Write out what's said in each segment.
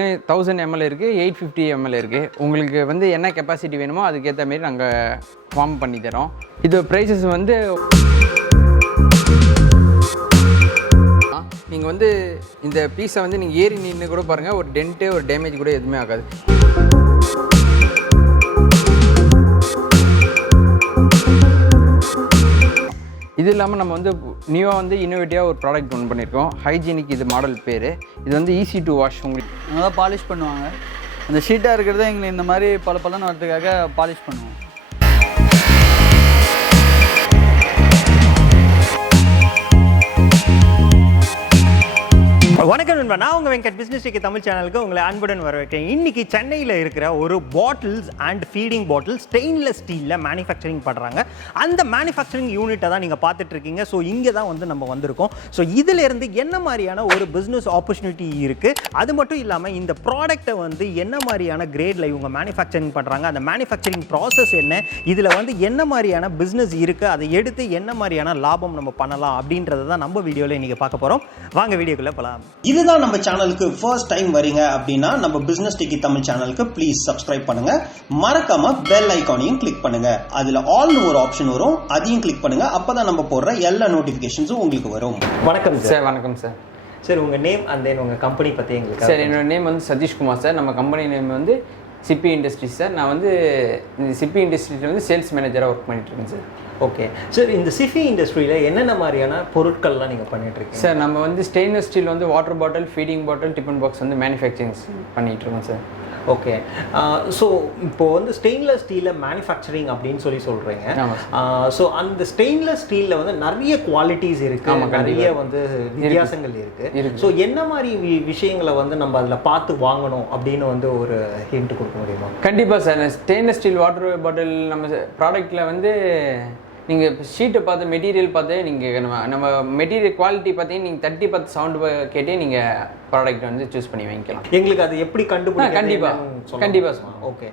1000 ml இருக்குது, 850 ml இருக்குது. உங்களுக்கு வந்து என்ன கெப்பாசிட்டி வேணுமோ அதுக்கேற்ற மாரி நாங்கள் ஃபார்ம் பண்ணி தரோம். இது ப்ரைஸஸ் வந்து நீங்கள் வந்து இந்த பீஸை வந்து நீங்கள் ஏறி நின்று கூட பாருங்கள், ஒரு டென்ட்டு ஒரு டேமேஜ் கூட எதுவுமே ஆகாது. இது இல்லாமல் நம்ம வந்து நியூவாக வந்து இன்னோவேட்டிவாக ஒரு ப்ராடக்ட் ஒன்று பண்ணியிருக்கோம். ஹைஜீனிக் இது மாடல் பேர். இது வந்து ஈஸி டு வாஷ். உங்களுக்கு நல்லா பாலிஷ் பண்ணுவாங்க. அந்த ஷீட்டாக இருக்கிறத எங்களை இந்த மாதிரி பலன்னு வரதுக்காக பாலிஷ் பண்ணுவோம். வணக்கம் நண்பா, நான் உங்கள் வெங்கட் பிஸ்னஸ் டிக்கி தமிழ் சேனலுக்கு உங்களை அன்புடன் வரவேற்கிறேன். இன்றைக்கி சென்னையில் இருக்கிற ஒரு bottles and feeding bottle stainless ஸ்டீலில் மேனுஃபேக்சரிங் பண்ணுறாங்க. அந்த மேனுஃபேக்சரிங் யூனிட்டை தான் நீங்கள் பார்த்துட்ருக்கீங்க. ஸோ இங்கே தான் வந்து நம்ம வந்திருக்கோம். ஸோ இதிலேருந்து என்ன மாதிரியான ஒரு பிஸ்னஸ் ஆப்பர்ச்சுனிட்டி இருக்குது, அது மட்டும் இல்லாமல் இந்த ப்ராடக்ட்டை வந்து என்ன மாதிரியான கிரேடில் இவங்க மேனுஃபேக்சரிங் பண்ணுறாங்க, அந்த மேனுஃபேக்சரிங் ப்ராசஸ் என்ன, இதில் வந்து என்ன மாதிரியான பிஸ்னஸ் இருக்குது, அதை எடுத்து என்ன மாதிரியான லாபம் நம்ம பண்ணலாம் அப்படின்றத தான் நம்ம வீடியோவில் இன்றைக்கி பார்க்க போகிறோம். வாங்க வீடியோக்குள்ளே போகலாம். இதுதான் நம்ம சேனலுக்கு ஃபர்ஸ்ட் டைம் வரீங்க அப்படின்னா நம்ம பிசினஸ் டிக்கி தமிழ் சேனலுக்கு ப்ளீஸ் சப்ஸ்கிரைப் பண்ணுங்க. மறக்காம பெல் ஐகானையும் கிளிக் பண்ணுங்க. அதுல ஆல்னு ஒரு ஆப்ஷன் வரும், அதையும் கிளிக் பண்ணுங்க. அப்பதான் நம்ம போடுற எல்லா நோட்டிபிகேஷன்ஸும் உங்களுக்கு வரும். வணக்கம் சார். வணக்கம் சார். சார் உங்கள் நேம் அண்ட் தென் உங்கள் கம்பெனி பற்றி எங்களுக்கு. சார் என்னோட நேம் வந்து சதீஷ்குமார் சார். நம்ம கம்பெனி நேம் வந்து SIPFE Industries சார். நான் வந்து இந்த SIPFE Industries வந்து சேல்ஸ் மேனேஜராக ஒர்க் பண்ணிட்டுருக்கேன் சார். ஓகே சார், இந்த SIPFE இண்டஸ்ட்ரியில் என்னென்ன மாதிரியான பொருட்கள்லாம் நீங்கள் பண்ணிகிட்ருக்கீங்க சார்? நம்ம வந்து ஸ்டெயின்லெஸ் ஸ்டீல் வந்து water bottle, feeding bottle, tiffin box வந்து மேனுஃபேக்சரிங் பண்ணிகிட்ருக்கோம் சார். ஓகே, ஸோ இப்போது வந்து ஸ்டெயின்லெஸ் ஸ்டீலில் மேனுஃபேக்சரிங் அப்படின்னு சொல்கிறீங்க. ஸோ அந்த ஸ்டெயின்லெஸ் ஸ்டீலில் வந்து நிறைய குவாலிட்டிஸ் இருக்குது, நிறைய வந்து வித்தியாசங்கள் இருக்குது. ஸோ என்ன மாதிரி விஷயங்களை வந்து நம்ம அதில் பார்த்து வாங்கணும் அப்படின்னு வந்து ஒரு ஹிண்ட் கொடுக்க முடியுமா? கண்டிப்பாக sir. Stainless steel water bottle நம்ம ப்ராடக்ட்டில் வந்து நீங்கள் ஷீட்டை பார்த்து மெட்டீரியல் பார்த்து நீங்கள் நம்ம மெட்டீரியல் குவாலிட்டி பார்த்தீங்கன்னா நீங்கள் 30 10 சவுண்டு கேட்டே நீங்கள் ப்ராடக்ட் வந்து சூஸ் பண்ணி வாங்கிக்கலாம். எங்களுக்கு அது எப்படி கண்டுபிடிக்க? கண்டிப்பாக சார். ஓகே,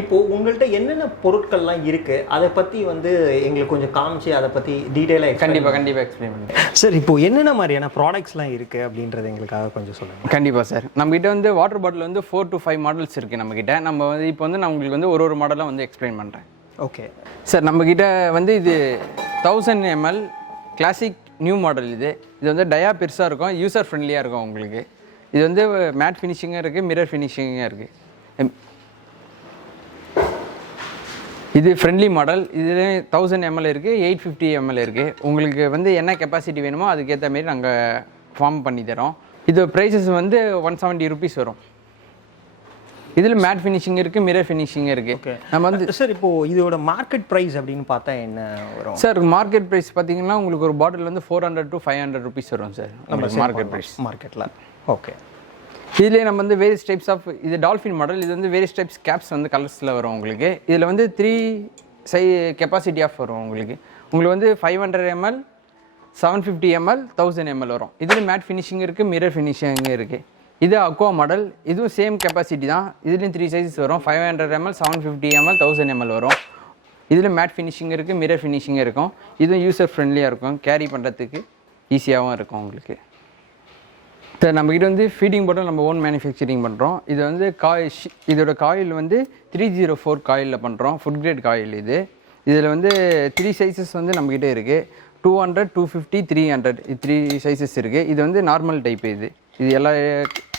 இப்போது உங்கள்கிட்ட என்னென்ன பொருட்கள்லாம் இருக்குது அதை பற்றி வந்து எங்களுக்கு கொஞ்சம் காமிச்சு அதை பற்றி டீட்டெயிலாக கண்டிப்பாக எக்ஸ்பிளைன் பண்ணுறேன் சார். இப்போது என்னென்ன மாதிரியான ப்ராடக்ட்ஸ்லாம் இருக்குது அப்படின்றது எங்களுக்காக கொஞ்சம் சொல்லுங்கள். கண்டிப்பாக சார். நம்மகிட்ட வந்து வாட்டர் பாட்டில் வந்து 4 to 5 மாடல்ஸ் இருக்குது நம்மக்கிட்ட. நம்ம வந்து இப்போ வந்து நான் உங்களுக்கு வந்து ஒரு மாடலாக வந்து எக்ஸ்பிளைன் பண்ணுறேன். ஓகே சார், நம்மக்கிட்ட வந்து இது 1000 ml கிளாசிக் நியூ மாடல். இது வந்து டயா பெருசாக இருக்கும், யூசர் ஃப்ரெண்ட்லியாக இருக்கும் உங்களுக்கு. இது வந்து மேட் ஃபினிஷிங்காக இருக்குது, மிரர் ஃபினிஷிங்காக இருக்குது. இது ஃப்ரெண்ட்லி மாடல். இதில் 1000 ml இருக்குது, 850 ml இருக்குது. உங்களுக்கு வந்து என்ன கெப்பாசிட்டி வேணுமோ அதுக்கேற்ற மாரி நாங்கள் ஃபார்ம் பண்ணி தரோம். இது ப்ரைஸஸ் வந்து 170 rupees வரும். இதில் மேட் ஃபினிஷிங் இருக்குது, மிரர் ஃபினிஷிங் இருக்குது. நம்ம வந்து சார் இப்போது இதோட மார்க்கெட் ப்ரைஸ் அப்படின்னு பார்த்தா என்ன வரும் சார்? மார்க்கெட் ப்ரைஸ் பார்த்தீங்கன்னா உங்களுக்கு ஒரு பாட்டில் வந்து 400 to 500 rupees வரும் சார் நம்ம மார்க்கெட் ப்ரைஸ் மார்க்கெட்டில். ஓகே, இதுலேயே நம்ம வந்து வேரியஸ் டைப்ஸ் ஆஃப் இது டால்ஃபின் மாடல். இது வந்து வேரியஸ் டைப்ஸ் கேப்ஸ் வந்து கலர்ஸில் வரும் உங்களுக்கு. இதில் வந்து 3 கெப்பாசிட்டி ஆஃப் வரும் உங்களுக்கு. உங்களுக்கு வந்து 500 ml, 750 ml, 1000 ml வரும். இதில் மேட் ஃபினிஷிங் இருக்குது, மிரர் ஃபினிஷிங் இருக்குது. இது அக்வா மாடல். இதுவும் சேம் கெப்பாசிட்டி தான். இதுலேயும் 3 சைஸஸ் வரும். 500 ml, 750 ml, 1000 ml வரும். இதில் மேட் ஃபினிஷிங் இருக்குது, மிரர் ஃபினிஷிங் இருக்கும். இதுவும் யூசர் ஃப்ரெண்ட்லியாக இருக்கும், கேரி பண்ணுறதுக்கு ஈஸியாகவும் இருக்கும் உங்களுக்கு. சார் நம்மக்கிட்ட வந்து ஃபீடிங் பாட்டில் நம்ம ஓன் மேனுஃபேக்சரிங் பண்ணுறோம். இது வந்து இதோட காயில் வந்து 304 காயிலில் பண்ணுறோம். ஃபுட் கிரேட் காயில் இது. இதில் வந்து 3 சைஸஸ் வந்து நம்மக்கிட்ட இருக்குது. 200, 250, 300 3 சைஸஸ் இருக்குது. இது வந்து நார்மல் டைப். இது எல்லா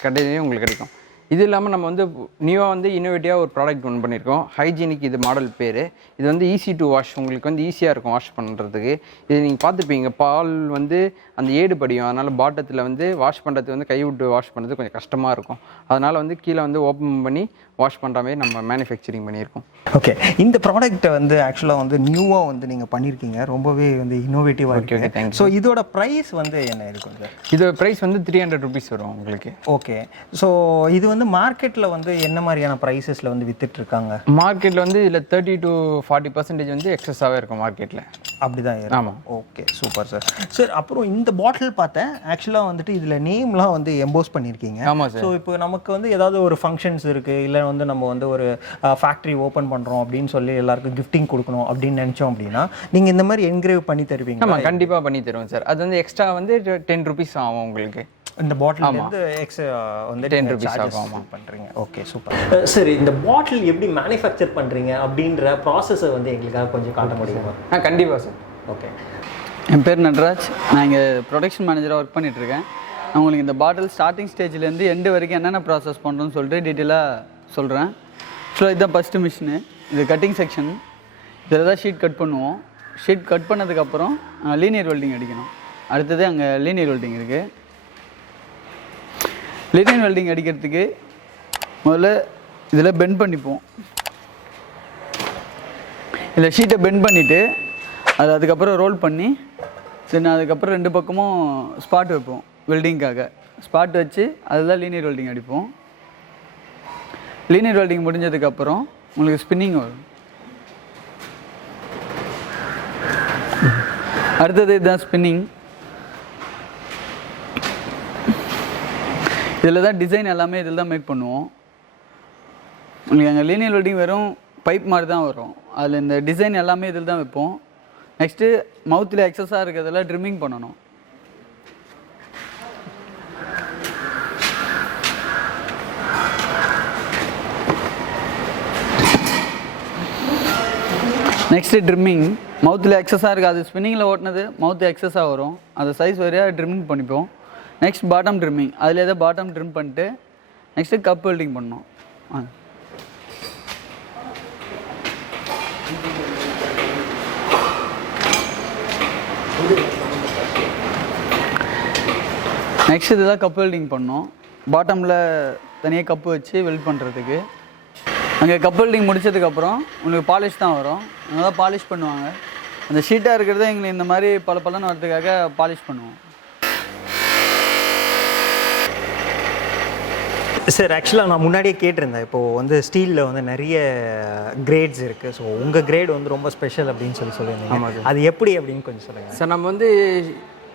கடையிலையும் உங்களுக்கு கிடைக்கும். இது இல்லாமல் நம்ம வந்து நியூவாக வந்து இன்னோவேட்டிவாக ஒரு ப்ராடக்ட் ஒன்று பண்ணியிருக்கோம். ஹைஜீனிக் இது மாடல் பேர். இது வந்து ஈஸி டு வாஷ். உங்களுக்கு வந்து ஈஸியாக இருக்கும் வாஷ் பண்ணுறதுக்கு. இது நீங்கள் பார்த்துப்பீங்க, பால் வந்து அந்த ஏடு படியும். அதனால் பாட்டத்தில் வந்து வாஷ் பண்ணுறதுக்கு வந்து கை விட்டு வாஷ் பண்ணுறது கொஞ்சம் கஷ்டமாக இருக்கும். அதனால் வந்து கீழே வந்து ஓப்பன் பண்ணி வாஷ் பண்ணுற மாதிரி நம்ம மேனுஃபேக்சரிங் பண்ணியிருக்கோம். ஓகே, இந்த ப்ராடக்ட்டை வந்து ஆக்சுவலாக வந்து நியூவாக வந்து நீங்கள் பண்ணியிருக்கீங்க, ரொம்பவே வந்து இன்னோவேட்டிவாக இருக்குது. தேங்க்யூ. ஸோ இதோட ப்ரைஸ் வந்து என்ன இருக்கும் சார்? இதோட ப்ரைஸ் வந்து 300 rupees வரும் உங்களுக்கு. ஓகே, ஸோ இது வந்து மார்க்கெட்டில் வந்து என்ன மாதிரியான ப்ரைஸஸில் வந்து வித்துட்ருக்காங்க? மார்க்கெட்டில் வந்து இதில் 30 to 40% வந்து எக்ஸஸாகவே இருக்கும் மார்க்கெட்டில். அப்படி தான். ஆமாம். Okay, super sir. சார் அப்புறம் இந்த பாட்டில் பார்த்தேன், ஆக்சுவலாக வந்துட்டு இதில் நேம்லாம் வந்து எம்போஸ் பண்ணியிருக்கீங்க. ஆமாம் சார். ஸோ இப்போ நமக்கு வந்து ஏதாவது ஒரு ஃபங்க்ஷன்ஸ் இருக்குது, இல்லை வந்து நம்ம வந்து ஒரு ஃபேக்ட்ரி ஓப்பன் பண்ணுறோம் அப்படின்னு சொல்லி எல்லாருக்கும் கிஃப்டிங் கொடுக்கணும் அப்படின்னு நினச்சோம் அப்படின்னா நீங்கள் இந்த மாதிரி என்கிரேவ் பண்ணி தருவீங்க? ஆமாம், கண்டிப்பாக பண்ணி தருவோம் சார். அது வந்து எக்ஸ்ட்ரா வந்து 10 rupees ஆகும் உங்களுக்கு. இந்த பாட்டிலேருந்து எக்ஸ் வந்து 10 rupees ஆகும் பண்ணுறீங்க. Okay, super. சரி, இந்த பாட்டில் எப்படி மேனுஃபேக்சர் பண்ணுறீங்க அப்படின்ற ப்ராசஸை வந்து எங்களுக்காக கொஞ்சம் காட்ட முடியுமா? கண்டிப்பாக சார். ஓகே. என் பேர் நட்ராஜ். நான் இங்கே ப்ரொடக்ஷன் மேனேஜராக ஒர்க் பண்ணிகிட்ருக்கேன். நான் உங்களுக்கு இந்த பாட்டில் ஸ்டார்டிங் ஸ்டேஜ்லேருந்து எண்டு வரைக்கும் என்னென்ன ப்ராசஸ் பண்ணுறோன்னு சொல்லிட்டு டீட்டெயிலாக சொல்கிறேன். ஸோ இதுதான் ஃபஸ்ட்டு மிஷினு. இது கட்டிங் செக்ஷன். இதில் தான் ஷீட் கட் பண்ணுவோம். ஷீட் கட் பண்ணதுக்கப்புறம் லீனியர் வெல்டிங் அடிக்கணும். அடுத்தது அங்கே லீனியர் வெல்டிங் இருக்குது. லீனியர் வெல்டிங் அடிக்கிறதுக்கு முதல்ல இதில் பெண்ட் பண்ணிப்போம். இதில் ஷீட்டை பெண்ட் பண்ணிவிட்டு அது அதுக்கப்புறம் ரோல் பண்ணி தென் அதுக்கப்புறம் 2 பக்கமும் ஸ்பாட் வைப்போம் வெல்டிங்காக. ஸ்பாட் வச்சு அதில் லீனியர் வெல்டிங் அடிப்போம். லீனியர் வெல்டிங் முடிஞ்சதுக்கப்புறம் உங்களுக்கு ஸ்பின்னிங் வரும். அடுத்தது இதுதான் ஸ்பின்னிங். இதில் தான் டிசைன் எல்லாமே இதில் தான் மேக் பண்ணுவோம். உங்களுக்கு அங்கே லீனியர் வெல்டிங் வெறும் பைப் மாதிரி தான் வரும். அதில் இந்த டிசைன் எல்லாமே இதில் தான் வைப்போம். நெக்ஸ்ட்டு மவுத்தில் எக்ஸஸாக இருக்கிறதெல்லாம் ட்ரிம்மிங் பண்ணணும். Next trimming. மவுத்தில் எக்ஸஸாக இருக்குது, அது ஸ்பின்னிங்கில் ஓட்டினது மவுத்து எக்ஸஸாக வரும். அதை சைஸ் வரையாக ட்ரிம்மிங் பண்ணிப்போம். Next bottom trimming. அதில் எதாவது பாட்டம் ட்ரிம் பண்ணிட்டு நெக்ஸ்ட்டு கப் வெல்டிங் பண்ணோம். நெக்ஸ்ட் இதுதான் கப் வெல்டிங் பண்ணோம். பாட்டமில் தனியாக கப்பு வச்சு வெல்ட் பண்ணுறதுக்கு. அங்கே கப் வெல்டிங் முடித்ததுக்கப்புறம் உங்களுக்கு பாலிஷ் தான் வரும். நல்லா பாலிஷ் பண்ணுவாங்க. அந்த ஷீட்டாக இருக்கிறத எங்களுக்கு இந்த மாதிரி பலன்னு வரதுக்காக பாலிஷ் பண்ணுவோம். சார், ஆக்சுவலாக நான் முன்னாடியே கேட்டிருந்தேன். இப்போது வந்து ஸ்டீலில் வந்து நிறைய கிரேட்ஸ் இருக்குது. ஸோ உங்கள் கிரேட் வந்து ரொம்ப ஸ்பெஷல் அப்படின்னு சொல்லியிருந்தீங்க. அது எப்படி அப்படின்னு கொஞ்சம் சொல்லுங்கள் சார். நம்ம வந்து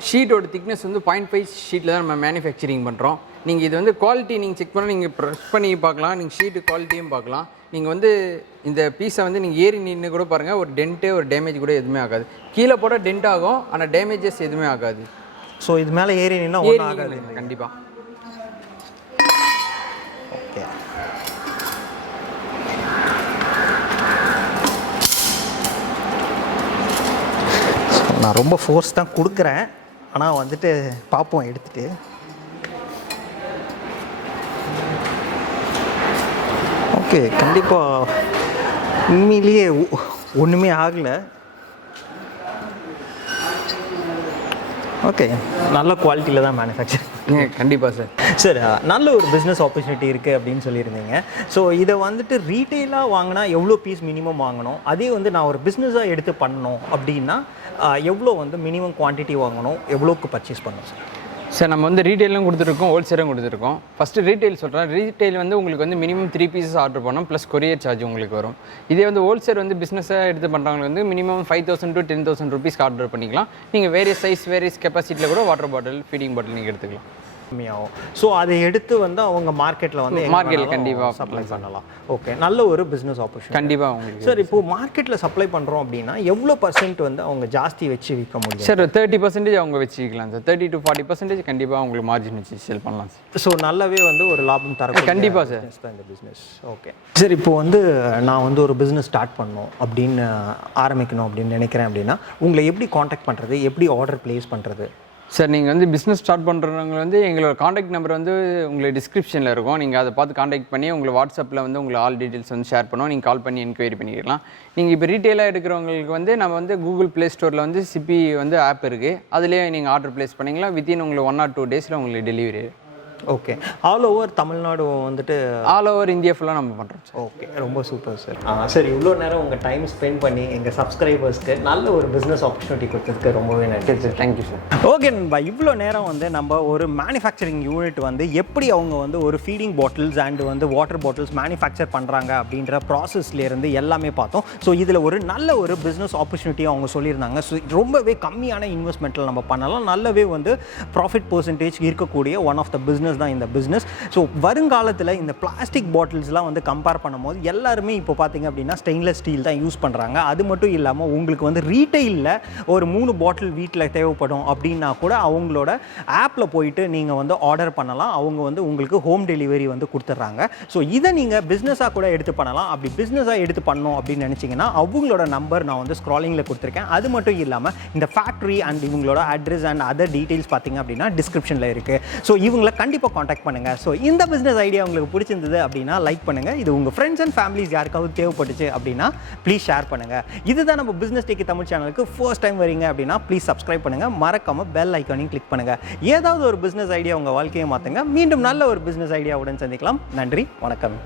ஷீட்டோட திக்னஸ் வந்து 0.5 ஷீட்டில் தான் நம்ம மேனுஃபேக்சரிங் பண்ணுறோம். நீங்கள் இது வந்து குவாலிட்டி நீங்கள் செக் பண்ணால் நீங்கள் ப்ரெஸ் பண்ணி பார்க்கலாம். நீங்கள் ஷீட்டு குவாலிட்டியும் பார்க்கலாம். நீங்கள் வந்து இந்த பீஸை வந்து நீங்கள் ஏறி நின்று கூட பாருங்கள், ஒரு டென்ட்டு ஒரு டேமேஜ் கூட எதுவுமே ஆகாது. கீழே போட டென்ட் ஆகும், ஆனால் டேமேஜஸ் எதுவுமே ஆகாது. ஸோ இது மேலே ஏறி நின்னா ஒன்றும் ஆகாது. கண்டிப்பாக. ஓகே. நான் ரொம்ப ஃபோர்ஸ் தான் கொடுக்குறேன், ஆனால் வந்துட்டு பார்ப்போம் எடுத்துகிட்டு. ஓகே, கண்டிப்பாக உண்மையிலேயே ஒன்றுமே ஆகலை. ஓகே, நல்ல குவாலிட்டியில் தான் மேனுஃபேக்சர். கண்டிப்பாக சார். சார், நல்ல ஒரு பிஸ்னஸ் ஆப்பர்ச்சுனிட்டி இருக்குது அப்படின்னு சொல்லியிருந்தீங்க. ஸோ இதை வந்துட்டு ரீட்டெயிலாக வாங்கினா எவ்வளோ பீஸ் மினிமம் வாங்கணும்? அதே வந்து நான் ஒரு பிஸ்னஸாக எடுத்து பண்ணணும் அப்படின்னா எவ்வளோ வந்து மினிமம் குவான்டிட்டி வாங்கணும், எவ்வளோக்கு பர்ச்சேஸ் பண்ணணும் சார்? சார், நம்ம வந்து ரீட்டெயிலும் கொடுத்துருக்கோம், ஹோல்சேலும் கொடுத்துருக்கோம். ஃபஸ்ட்டு ரீட்டெயில் சொல்கிறேன். ரீட்டெயில் வந்து உங்களுக்கு வந்து மினிமம் 3 பீசஸ் ஆர்டர் பண்ணோம், ப்ளஸ் கொரியர் சார்ஜ் உங்களுக்கு வரும். இதே வந்து ஹோல்சேல் வந்து பிஸ்னஸாக எடுத்து பண்ணுறவங்க வந்து மினிமம் 5,000 to 10,000 rupees ஆர்டர் பண்ணிக்கலாம். நீங்கள் வேரியஸ் சைஸ் வேரியஸ் கெப்பாசிட்டியில் கூட வாட்டர் பாட்டில் ஃபீடிங் பாட்டில் நீங்கள் எடுத்துக்கலாம். கம்மியாகும். ஸோ அதை எடுத்து வந்து அவங்க மார்க்கெட்டில் வந்து மார்க்கெட்டில் கண்டிப்பாக சப்ளை பண்ணலாம். ஓகே, நல்ல ஒரு பிஸ்னஸ் ஆப்பர்ச்சுனிட்டி கண்டிப்பாக உங்களுக்கு. சார், இப்போது மார்க்கெட்டில் சப்ளை பண்ணுறோம் அப்படின்னா எவ்வளோ % வந்து அவங்க ஜாஸ்தி வச்சு விற்க முடியும் சார்? 30% அவங்க வச்சுக்கலாம் சார். 30 to 40% கண்டிப்பாக உங்களுக்கு மார்ஜின் வச்சு செல் பண்ணலாம் சார். ஸோ நல்லாவே வந்து ஒரு லாபம் தர கண்டிப்பாக சார் இந்த பிஸ்னஸ். ஓகே சார், இப்போ வந்து நான் வந்து ஒரு பிஸ்னஸ் ஸ்டார்ட் பண்ணணும் அப்படின்னு ஆரம்பிக்கணும் அப்படின்னு நினைக்கிறேன் அப்படின்னா உங்களை எப்படி காண்டாக்ட் பண்ணுறது, எப்படி ஆர்டர் ப்ளேஸ் பண்ணுறது? சார், நீங்கள் வந்து பிஸ்னஸ் ஸ்டார்ட் பண்ணுறவங்க வந்து எங்களோட காண்டாக்ட் நம்பர் வந்து உங்களுக்கு டிஸ்கிரிப்ஷனில் இருக்கும். நீங்கள் அதை பார்த்து காண்டாக்ட் பண்ணி உங்களுக்கு வாட்ஸ்அப்பில் வந்து உங்களுக்கு ஆல் டீட்டெயில்ஸ் வந்து ஷேர் பண்ணுவோம். நீங்கள் கால் பண்ணி என்கொயரி பண்ணிக்கலாம். நீங்கள் இப்போ ரீட்டெயிலாக எடுக்கிறவங்களுக்கு வந்து நம்ம வந்து கூகுள் ப்ளே ஸ்டோரில் வந்து சிப்பி வந்து ஆப் இருக்குது. அதுலேயே நீங்கள் ஆர்டர் ப்ளேஸ் பண்ணிங்களா. வித்தின் உங்களுக்கு 1 or 2 days உங்களுக்கு delivery. Okay, all over Tamil Nadu வந்துட்டு ஆல் ஓவர் இந்தியா ஃபுல்லாக நம்ம பண்ணுறோம் சார். ஓகே, ரொம்ப சூப்பர் சார். சார், இவ்வளோ நேரம் உங்கள் டைம் ஸ்பெண்ட் பண்ணி எங்கள் சப்ஸ்கிரைபர்ஸ்க்கு நல்ல ஒரு பிஸ்னஸ் ஆப்பர்ச்சுனிட்டி கொடுத்ததுக்கு ரொம்பவே நன்றி சார். Thank you sir. ஓகே நண்பா, இவ்வளோ நேரம் வந்து நம்ம ஒரு மேனுஃபேக்சரிங் யூனிட் வந்து எப்படி அவங்க வந்து ஒரு ஃபீடிங் பாட்டில்ஸ் அண்ட் வந்து வாட்டர் பாட்டில்ஸ் மேனுஃபேக்சர் பண்ணுறாங்க அப்படின்ற ப்ராசஸ்லேருந்து எல்லாமே பார்த்தோம். ஸோ இதில் ஒரு நல்ல ஒரு பிஸ்னஸ் ஆப்பர்ச்சுனிட்டியாக அவங்க சொல்லியிருந்தாங்க. ஸோ ரொம்பவே கம்மியான இன்வெஸ்ட்மெண்ட்டில் நம்ம பண்ணலாம், நல்லாவே வந்து ப்ராஃபிட் பர்சன்டேஜ் இருக்கக்கூடிய one of the business business தான் இந்த பிஸ்னஸ். ஸோ வருங்காலத்தில் இந்த பிளாஸ்டிக் பாட்டில்ஸ்லாம் வந்து கம்பேர் பண்ணும்போது எல்லாருமே இப்போ பார்த்தீங்க அப்படின்னா ஸ்டெயின்லெஸ் ஸ்டீல் தான் யூஸ் பண்ணுறாங்க. அது மட்டும் இல்லாமல் உங்களுக்கு வந்து ரீட்டெயிலில் ஒரு 3 பாட்டில் வீட்டில் தேவைப்படும் அப்படின்னா கூட அவங்களோட ஆப்பில் போயிட்டு நீங்கள் வந்து ஆர்டர் பண்ணலாம். அவங்க வந்து உங்களுக்கு ஹோம் டெலிவரி வந்து கொடுத்துட்றாங்க. ஸோ இதை நீங்கள் பிஸ்னஸாக கூட எடுத்து பண்ணலாம். அப்படி பிஸ்னஸாக எடுத்து பண்ணணும் அப்படின்னு நினச்சிங்கன்னா அவங்களோட நம்பர் நான் வந்து ஸ்க்ராலிங்கில் கொடுத்துருக்கேன். அது மட்டும் இல்லாமல் இந்த ஃபேக்ட்ரி அண்ட் இவங்களோட அட்ரஸ் அண்ட் அதர் டீட்டெயில்ஸ் பார்த்தீங்க அப்படின்னா டிஸ்கிரிப்ஷனில் இருக்குது. ஸோ இவங்களை கண்டிப்பாக காண்டாக்ட் பண்ணுங்கள். ஸோ இந்த பிஸ்னஸ் ஐடியா உங்களுக்கு பிடிச்சிருந்தது அப்படின்னா லைக் பண்ணுங்கள். இது உங்கள் ஃப்ரெண்ட்ஸ் அண்ட் ஃபேமிலிஸ் யாருக்காவது தேவைப்பட்டுச்சு அப்படின்னா ப்ளீஸ் ஷேர் பண்ணுங்கள். இதுதான் நம்ம பிஸ்னஸ் டெக்கி தமிழ் சேனலுக்கு ஃபர்ஸ்ட் டைம் வரீங்க அப்படின்னா ப்ளீஸ் சப்ஸ்கிரைப் பண்ணுங்கள். மறக்காமல் பெல் ஐக்கானையும் கிளிக் பண்ணுங்கள். ஏதாவது ஒரு பிஸ்னஸ் ஐடியா உங்கள் வாழ்க்கையை மாற்றுங்க. மீண்டும் நல்ல ஒரு பிஸ்னஸ் ஐடியாவுடன் சந்திக்கலாம். நன்றி, வணக்கம்.